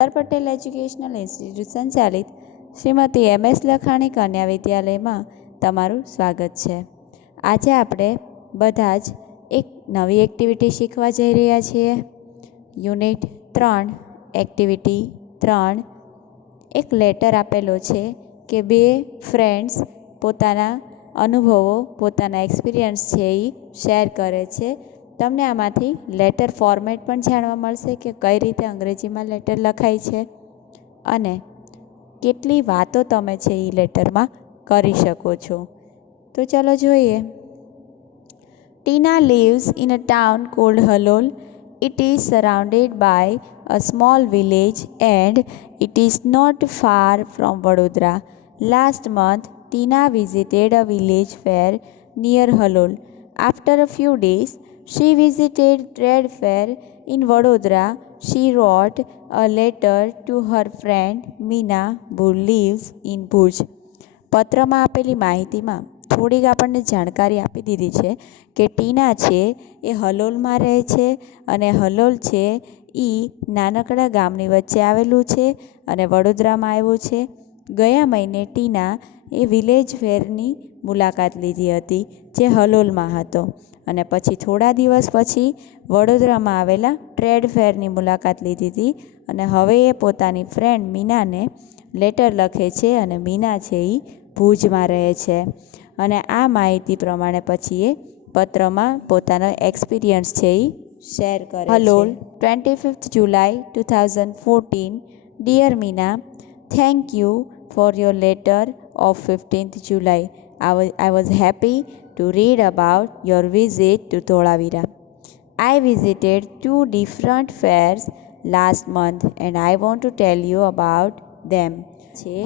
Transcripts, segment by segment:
Sardar Patel educational institute સંચાલિત Shrimati MS લખાણી કન્યા વિદ્યાલયમાં તમારું સ્વાગત છે. આજે આપણે બધા જ એક નવી એક્ટિવિટી શીખવા જઈ રહ્યા છીએ. યુનિટ 3 એક્ટિવિટી 3 એક લેટર આપેલો છે કે બે ફ્રેન્ડ્સ પોતાના અનુભવો પોતાના એક્સપિરિયન્સ છે એ શેર કરે છે. તમને આમાંથી લેટર ફોર્મેટ પણ જાણવા મળશે કે કઈ રીતે અંગ્રેજીમાં લેટર લખાય છે અને કેટલી વાતો તમે છે એ લેટરમાં કરી શકો છો. તો ચલો જોઈએ. ટીના lives in a town called Halol. It is surrounded by a small village and it is not far from Vadodara. Last month, Tina visited a village fair near Halol. After a few days, she visited trade fair in Vadodara. She wrote a letter to her friend Meena who lives in Bhuj. પત્રમાં આપેલી માહિતીમાં થોડીક આપણને જાણકારી આપી દીધી છે કે ટીના છે એ હલોલમાં રહે છે અને હલોલ છે એ નાનકડા ગામની વચ્ચે આવેલું છે અને વડોદરામાં આવ્યું છે. ગયા મહિને ટીના એ વિલેજ ફેરની મુલાકાત લીધી હતી જે હલોલમાં હતો અને પછી થોડા દિવસ પછી વડોદરામાં આવેલા ટ્રેડ ફેરની મુલાકાત લીધી હતી અને હવે એ પોતાની ફ્રેન્ડ મીનાને લેટર લખે છે અને મીના છે એ ભુજમાં રહે છે અને આ માહિતી પ્રમાણે પછી એ પત્રમાં પોતાનો એક્સપિરિયન્સ છે એ શેર કરે છે. Halol 25th July 2014. Dear Meena, thank you for your letter of 15th July. I was happy to read about your visit to Dholavira. I visited 2 different fairs last month and I want to tell you about them.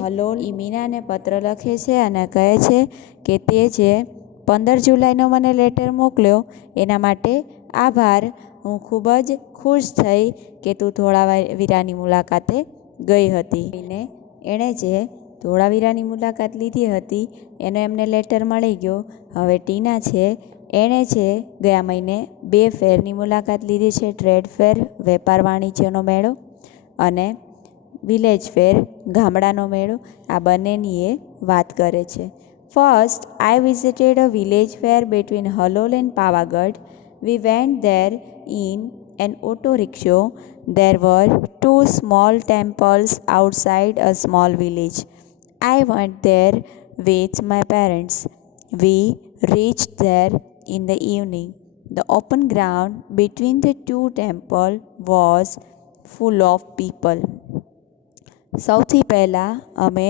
Halol ઈ મીનાને પત્ર લખે છે અને કહે છે કે તે જે 15 જુલાઈનો મને લેટર મોકલ્યો એના માટે આભાર. હું ખૂબ જ ખુશ થઈ કે તું ધોળાવીરાની મુલાકાતે ગઈ હતી. એણે જે ધોળાવીરાની મુલાકાત લીધી હતી એનો એમને લેટર મળી ગયો. હવે ટીના છે એણે છે ગયા મહિને 2 ફેરની મુલાકાત લીધી છે, ટ્રેડ ફેર વેપાર વાણિજ્યનો મેળો અને વિલેજ ફેર ગામડાનો મેળો. આ બંનેની એ વાત કરે છે. First, I visited a village fair between Halol and Pavagadh. We went there in an auto rickshaw. There were 2 small temples outside a small village. I went there with my parents. We reached there in the evening. The open ground between the 2 temples was full of people. સૌથી પહેલાં અમે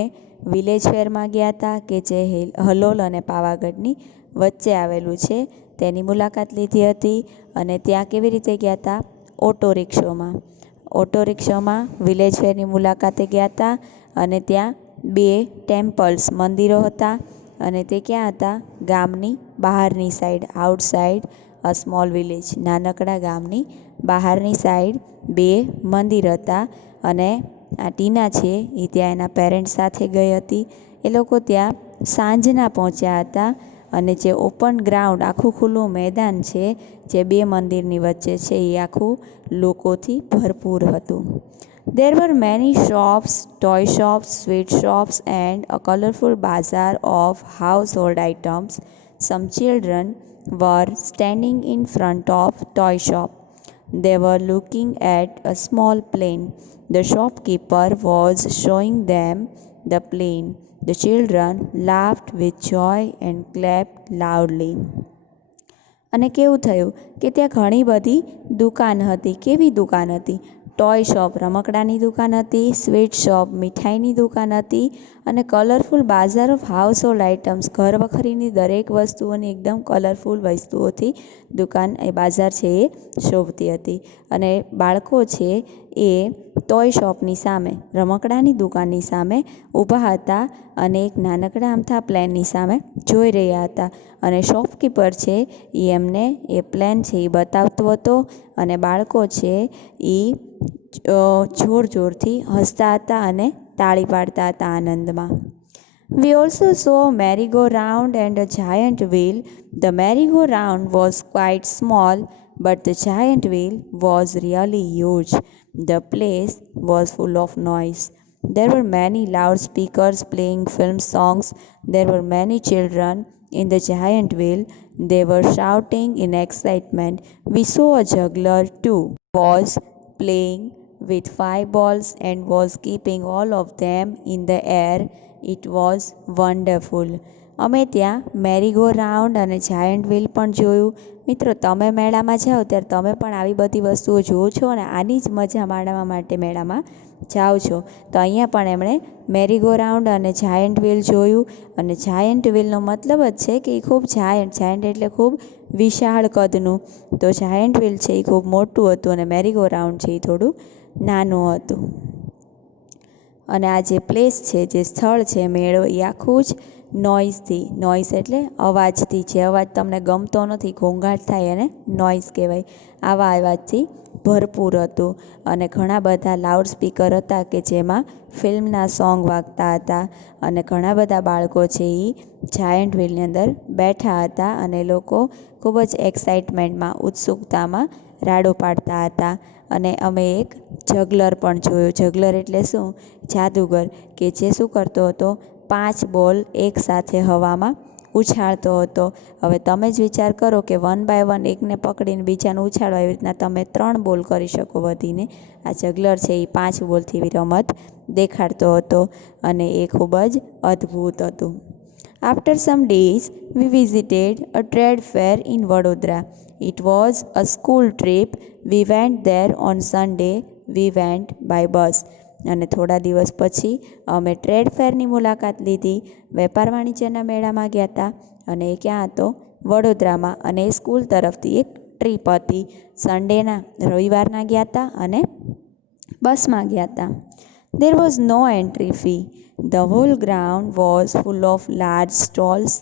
village ફેરમાં ગયા હતા કે જે હલોલ અને પાવાગઢની વચ્ચે આવેલું છે તેની મુલાકાત લીધી હતી અને ત્યાં કેવી રીતે ગયા હતા? ઓટો રિક્ષામાં વિલેજ ફેરની મુલાકાતે ગયા હતા અને ત્યાં 2 ટેમ્પલ્સ મંદિરો હતા અને તે ક્યાં હતા? ગામની બહારની side, outside a small village, નાનકડા ગામની બહારની સાઈડ 2 મંદિર હતા અને આ ટીના છે એ ત્યાં એના પેરેન્ટ્સ સાથે ગઈ હતી. એ લોકો ત્યાં સાંજના પહોંચ્યા હતા અને જે ઓપન ગ્રાઉન્ડ આખું ખુલ્લું મેદાન છે જે 2 મંદિરની વચ્ચે છે એ આખું લોકોથી ભરપૂર હતું. There were many shops, toy shops, sweet shops and a colorful bazaar of household items. Some children were standing in front of toy shop. They were looking at a small plane. The shopkeeper was showing them the plane. The children laughed with joy and clapped loudly. અને કેવું થયું કે ત્યાં ઘણી બધી દુકાન હતી. કેવી દુકાન હતી? ટોય શોપ, રમકડાની દુકાન હતી, સ્વીટ શોપ, મીઠાઈની દુકાન હતી અને કલરફુલ બાજાર ઓફ હાઉસ હોલ્ડ આઇટમ્સ, ઘર વખરીની દરેક વસ્તુઓની એકદમ કલરફુલ વસ્તુઓથી દુકાન એ બાજાર છે એ શોભતી હતી. અને બાળકો છે એ ટોય શોપની સામે, રમકડાની દુકાનની સામે ઊભા હતા અને એક નાનકડા અમથા પ્લેનની સામે જોઈ રહ્યા હતા અને શોપકીપર છે એ એમને એ પ્લેન છે એ બતાવતો હતો અને બાળકો છે એ જોરથી હસતા હતા અને તાળી પાડતા હતા આનંદમાં. We also saw a merry-go-round and a giant wheel. The merry-go-round was quite small, but the giant wheel was really huge. The place was full of noise. There were many loudspeakers playing film songs. There were many children in the giant wheel. They were shouting in excitement. We saw a juggler too. Was playing with 5 balls and was keeping all of them in the air. It was wonderful. અમે ત્યાં મેરીગો round અને giant wheel પણ જોયું. મિત્રો, તમે મેળામાં જાઓ ત્યારે તમે પણ આવી બધી વસ્તુઓ જુઓ છો અને આની જ મજા માણવા માટે મેળામાં જાઓ છો. તો અહીંયા પણ એમણે મેરીગો રાઉન્ડ અને જાયન્ટ વ્હીલ જોયું. અને જાયન્ટ વ્હીલનો મતલબ જ છે કે એ ખૂબ જાયન્ટ એટલે ખૂબ વિશાળ કદનું. તો જાયન્ટ વ્હીલ છે એ ખૂબ મોટું હતું અને મેરીગો રાઉન્ડ છે એ થોડું નાનું હતું. અને આ જે પ્લેસ છે, જે સ્થળ છે મેળો, એ આખું જ નોઇઝ એટલે અવાજથી, જે અવાજ તમને ગમતો નથી, ઘોંઘાટ થાય એને નોઇઝ કહેવાય, આવા અવાજથી ભરપૂર હતું. અને ઘણા બધા લાઉડ સ્પીકર હતા કે જેમાં ફિલ્મના સોંગ વાગતા હતા. અને ઘણા બધા બાળકો છે એ જાયન્ટ વ્હીલની અંદર બેઠા હતા અને લોકો ખૂબ જ એક્સાઇટમેન્ટમાં, ઉત્સુકતામાં રાડો પાડતા હતા. અને અમે એક જગલર પણ જોયો. જગલર એટલે શું? જાદુગર, કે જે શું કરતો હતો? 5 બોલ એકસાથે હવામાં ઉછાળતો હતો. હવે તમે જ વિચાર કરો કે 1 by 1 એકને પકડીને બીજાને ઉછાળો, એવી રીતના તમે 3 બોલ કરી શકો વધીને. આ જગલર છે એ 5 બોલથી એવી રમત દેખાડતો હતો અને એ ખૂબ જ અદ્ભુત હતું. After some days, we visited a trade fair in Vadodara. It was a school trip. We went there on Sunday. We went by bus. અને થોડા દિવસ પછી અમે ટ્રેડ ફેરની મુલાકાત લીધી. વેપાર વાણિજ્યના મેળામાં ગયા હતા અને એ ક્યાં હતો? વડોદરામાં. અને એ સ્કૂલ તરફથી એક ટ્રીપ હતી. સન્ડેના, રવિવારના ગયા હતા અને બસમાં ગયા હતા. There was no entry fee. The whole ground was full of large stalls.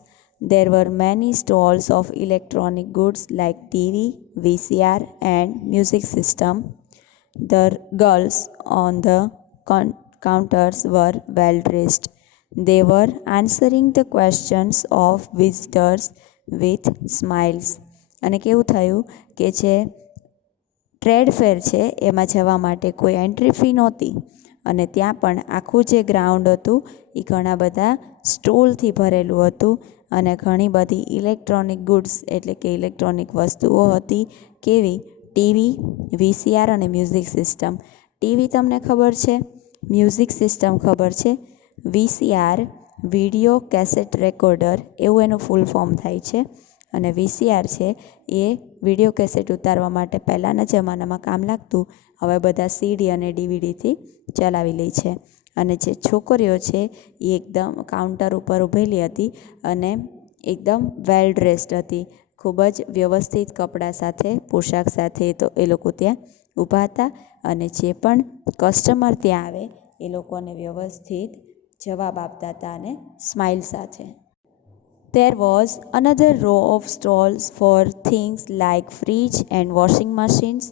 There were many stalls of electronic goods like TV, VCR and music system. The girls on the counters were well dressed. They were answering the questions of visitors with smiles. અને કેવું થયું કે જે trade fair છે એમાં જવા માટે કોઈ એન્ટ્રી ફી નહોતી. અને ત્યાં પણ આખું જે ગ્રાઉન્ડ હતું એ ઘણા બધા સ્ટોલથી ભરેલું હતું અને ઘણી બધી ઇલેક્ટ્રોનિક ગુડ્સ એટલે કે ઇલેક્ટ્રોનિક વસ્તુઓ હતી. કેવી? ટીવી, VCR અને મ્યુઝિક સિસ્ટમ. ટીવી તમને ખબર છે, મ્યુઝિક સિસ્ટમ ખબર છે, VCR વિડીયો કેસેટ રેકોર્ડર એવું એનું ફૂલ ફોર્મ થાય છે. અને VCR છે એ વિડીયો કેસેટ ઉતારવા માટે પહેલાંના જમાનામાં કામ લાગતું. હવે બધા CD અને DVDથી ચલાવી લે છે. અને જે છોકરીઓ છે એ એકદમ કાઉન્ટર ઉપર ઊભેલી હતી અને એકદમ વેલ ડ્રેસ્ડ હતી. ખૂબ જ વ્યવસ્થિત કપડાં સાથે, પોશાક સાથે તો એ લોકો ત્યાં ઊભા હતા. અને જે પણ કસ્ટમર ત્યાં આવે એ લોકોને વ્યવસ્થિત જવાબ આપતા હતા અને સ્માઇલ સાથે. There was another row of stalls for things like fridge and washing machines.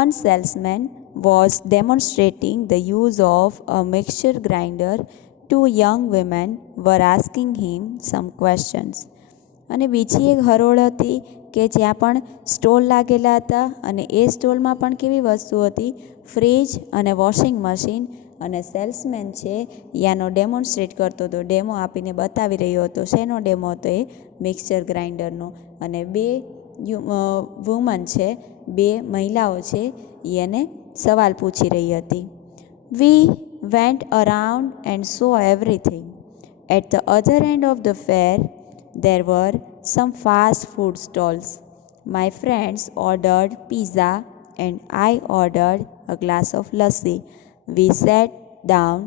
One salesman was demonstrating the use of a mixture grinder. 2 young women were asking him some questions. અને બીજી એક હરોળ હતી કે જ્યાં પણ stall લાગેલા હતા અને એ સ્ટોલમાં પણ કેવી વસ્તુ હતી? ફ્રીજ અને વોશિંગ મશીન. અને સેલ્સમેન છે યાનો ડેમોન્સ્ટ્રેટ કરતો હતો, ડેમો આપીને બતાવી રહ્યો હતો. શેનો ડેમો હતો? એ મિક્સચર ગ્રાઇન્ડરનો. અને 2 વુમન છે, 2 મહિલાઓ છે, એને સવાલ પૂછી રહી હતી. We went around and saw everything. At the other end of the fair, there were some fast food stalls. My friends ordered pizza and I ordered a glass of lassi. We sat down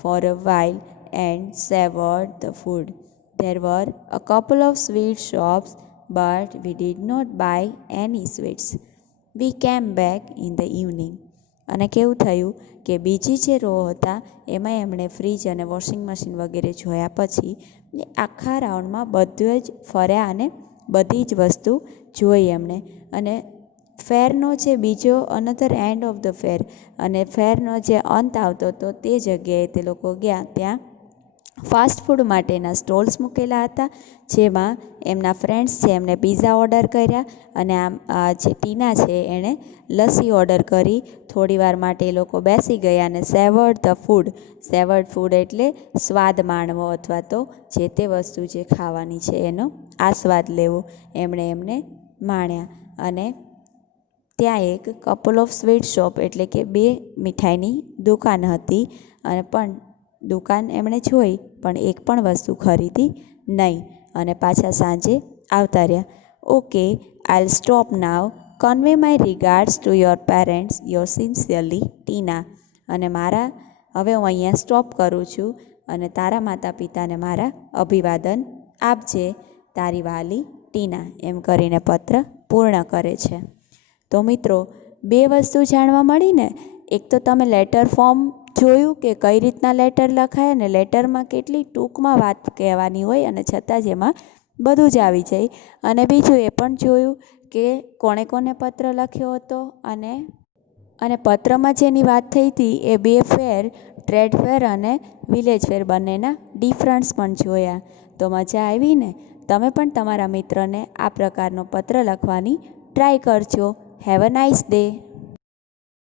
for a while and savored the food. There were a couple of sweet shops, but we did not buy any sweets. We came back in the evening. અને કેવું થયું કે બીજી જે row હતા એમાં એમણે fridge અને વોશિંગ મશીન વગેરે જોયા પછી આખા રાઉન્ડમાં બધું જ ફર્યા અને બધી જ વસ્તુ જોઈ એમણે. અને ફેરનો જે બીજો another end of the fair અને ફેરનો જે અંત આવતો હતો તે જગ્યાએ તે લોકો ગયા. ત્યાં ફાસ્ટ ફૂડ માટેના સ્ટોલ્સ મૂકેલા હતા, જેમાં એમના ફ્રેન્ડ્સ છે એમણે પિઝા ઓર્ડર કર્યા અને આ જે ટીના છે એણે લસ્સી ઓર્ડર કરી. થોડીવાર માટે એ લોકો બેસી ગયા અને સેવર્ડ ધ ફૂડ. સેવર્ડ ફૂડ એટલે સ્વાદ માણવો અથવા તો જે તે વસ્તુ જે ખાવાની છે એનો આસ્વાદ લેવો. એમને માણ્યા અને ત્યાં એક કપલ ઓફ સ્વીટ શોપ એટલે કે 2 મીઠાઈની દુકાન હતી અને પણ દુકાન એમણે જોઈ પણ એક પણ વસ્તુ ખરીદી નહીં અને પાછા સાંજે આવતા રહ્યા. Okay, I'll stop now. Convey my regards to your parents. Your sincerely Tina. અને હવે હું અહીંયા સ્ટોપ કરું છું અને તારા માતા પિતાને મારા અભિવાદન આપજે, તારી વાલી ટીના. એમ કરીને પત્ર પૂર્ણ કરે છે. તો મિત્રો 2 વસ્તુ જાણવા મળી ને. એક તો તમે લેટર ફોર્મ જોયું કે કઈ રીતના લેટર લખાય અને લેટરમાં કેટલી ટૂંકમાં વાત કહેવાની હોય અને છતાં જ એમાં બધું જ આવી જાય. અને બીજું એ પણ જોયું કે કોણે કોને પત્ર લખ્યો હતો અને પત્રમાં જેની વાત થઈ હતી એ 2 ફેર, ટ્રેડ ફેર અને વિલેજ ફેર બંનેના ડિફરન્સ પણ જોયા. તો મજા આવી ને. તમે પણ તમારા મિત્રને આ પ્રકારનો પત્ર લખવાની ટ્રાય કરજો. Have a nice day.